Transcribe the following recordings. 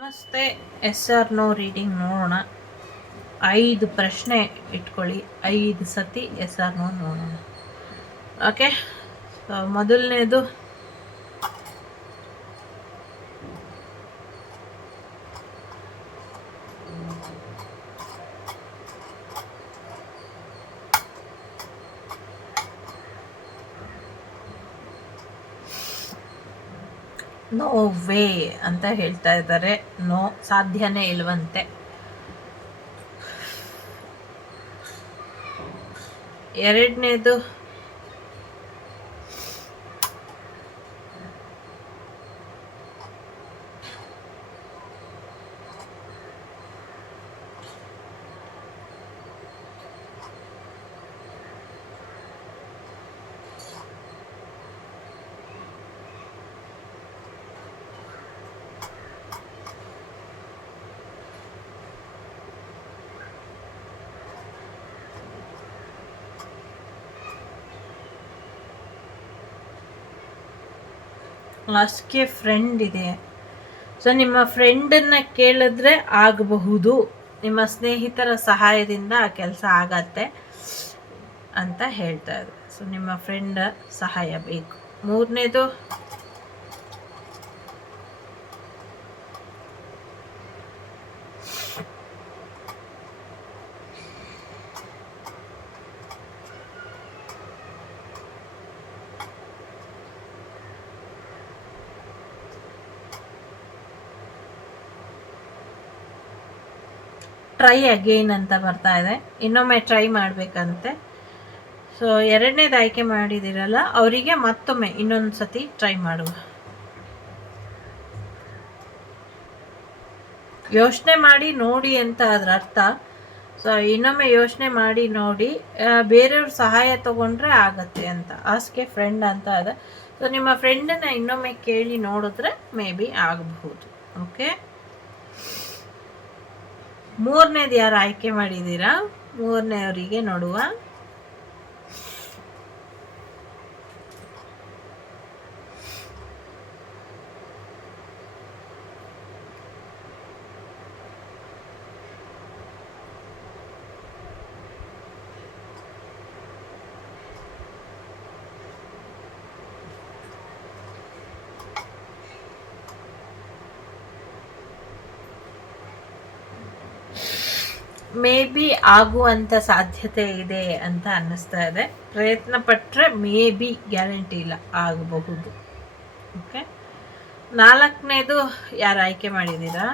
ನಮಸ್ತೆ. S R no reading ನೋಡೋಣ. 5 ಪ್ರಶ್ನೆ ಇಟ್ಕೊಳ್ಳಿ, 5 ಸತಿ ಎಸ್ ಆರ್ ನೋ ನೋಡೋಣ. ಓಕೆ, ಸೊ ಮೊದಲನೇದು, ನೋ ವೇ ಅಂತ ಹೇಳ್ತಾ ಇದ್ದಾರೆ. ನೋ, ಸಾಧ್ಯನೇ ಇಲ್ವಂತೆ. ಎರಡನೇದು, ಲಾಸ್ಟ್ಗೆ ಫ್ರೆಂಡ್ ಇದೆ. ಸೊ ನಿಮ್ಮ ಫ್ರೆಂಡನ್ನ ಕೇಳಿದ್ರೆ ಆಗಬಹುದು, ನಿಮ್ಮ ಸ್ನೇಹಿತರ ಸಹಾಯದಿಂದ ಆ ಕೆಲಸ ಆಗತ್ತೆ ಅಂತ ಹೇಳ್ತಾ ಇದೆ. ಸೊ ನಿಮ್ಮ ಫ್ರೆಂಡ್ ಸಹಾಯ ಬೇಕು. ಮೂರನೇದು, ಟ್ರೈ ಅಗೇನ್ ಅಂತ ಬರ್ತಾ ಇದೆ. ಇನ್ನೊಮ್ಮೆ ಟ್ರೈ ಮಾಡಬೇಕಂತೆ. ಸೊ ಎರಡನೇದು ಆಯ್ಕೆ ಮಾಡಿದಿರಲ್ಲ, ಅವರಿಗೆ ಮತ್ತೊಮ್ಮೆ ಇನ್ನೊಂದು ಸತಿ ಟ್ರೈ ಮಾಡುವ. ಯೋಚನೆ ಮಾಡಿ ನೋಡಿ ಅಂತ ಅದರ ಅರ್ಥ. ಸೊ ಇನ್ನೊಮ್ಮೆ ಯೋಚನೆ ಮಾಡಿ ನೋಡಿ, ಬೇರೆಯವ್ರ ಸಹಾಯ ತಗೊಂಡ್ರೆ ಆಗತ್ತೆ ಅಂತ. ಆಸ್ಕೆ ಫ್ರೆಂಡ್ ಅಂತ ಇದೆ. ಸೊ ನಿಮ್ಮ ಫ್ರೆಂಡನ್ನ ಇನ್ನೊಮ್ಮೆ ಕೇಳಿ ನೋಡಿದ್ರೆ ಮೇ ಬಿ ಆಗಬಹುದು. ಓಕೆ, ಮೂರನೇದು ಯಾರು ಆಯ್ಕೆ ಮಾಡಿದ್ದೀರಾ, ಮೂರನೇವರಿಗೆ ನೋಡುವ. ಮೇ ಬಿ ಆಗುವಂಥ ಸಾಧ್ಯತೆ ಇದೆ ಅಂತ ಅನ್ನಿಸ್ತಾ ಇದೆ. ಪ್ರಯತ್ನ ಪಟ್ಟರೆ ಮೇ ಬಿ, ಗ್ಯಾರಂಟಿ ಇಲ್ಲ, ಆಗಬಹುದು. ಓಕೆ, ನಾಲ್ಕನೇದು ಯಾರು ಆಯ್ಕೆ ಮಾಡಿದ್ದೀರಾ,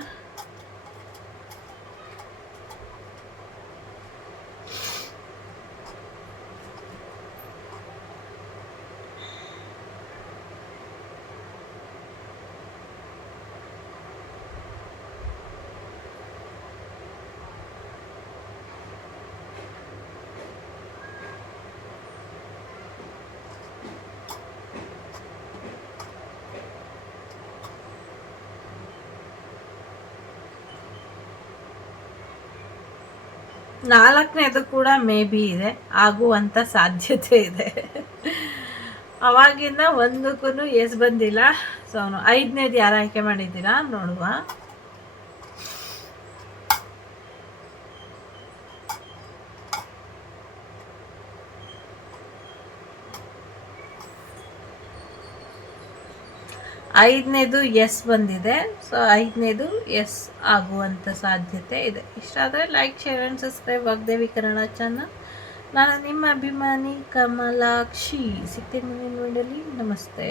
ನಾಲ್ಕನೇದು ಕೂಡ ಮೇ ಬಿ ಇದೆ, ಆಗುವಂಥ ಸಾಧ್ಯತೆ ಇದೆ. ಅವಾಗಿಂದ ಒಂದಕ್ಕೂ ಎಸ್ ಬಂದಿಲ್ಲ. ಸೊ ಅವನು ಐದನೇದು ಯಾರು ಆಯ್ಕೆ ಮಾಡಿದ್ದೀರಾ ನೋಡುವ. ಐದನೇದು ಎಸ್ ಬಂದಿದೆ. ಸೊ ಐದನೇದು ಎಸ್ ಆಗುವಂಥ ಸಾಧ್ಯತೆ ಇದೆ. ಇಷ್ಟ ಆದರೆ like, share and subscribe Vagdevi Kannada channel. ನಾನು ನಿಮ್ಮ ಅಭಿಮಾನಿ ಕಮಲಾಕ್ಷಿ. ಸಿಗ್ತೇನೆ ಮುಂದಿನ ವಿಡಿಯೋಲಿ. ನಮಸ್ತೆ.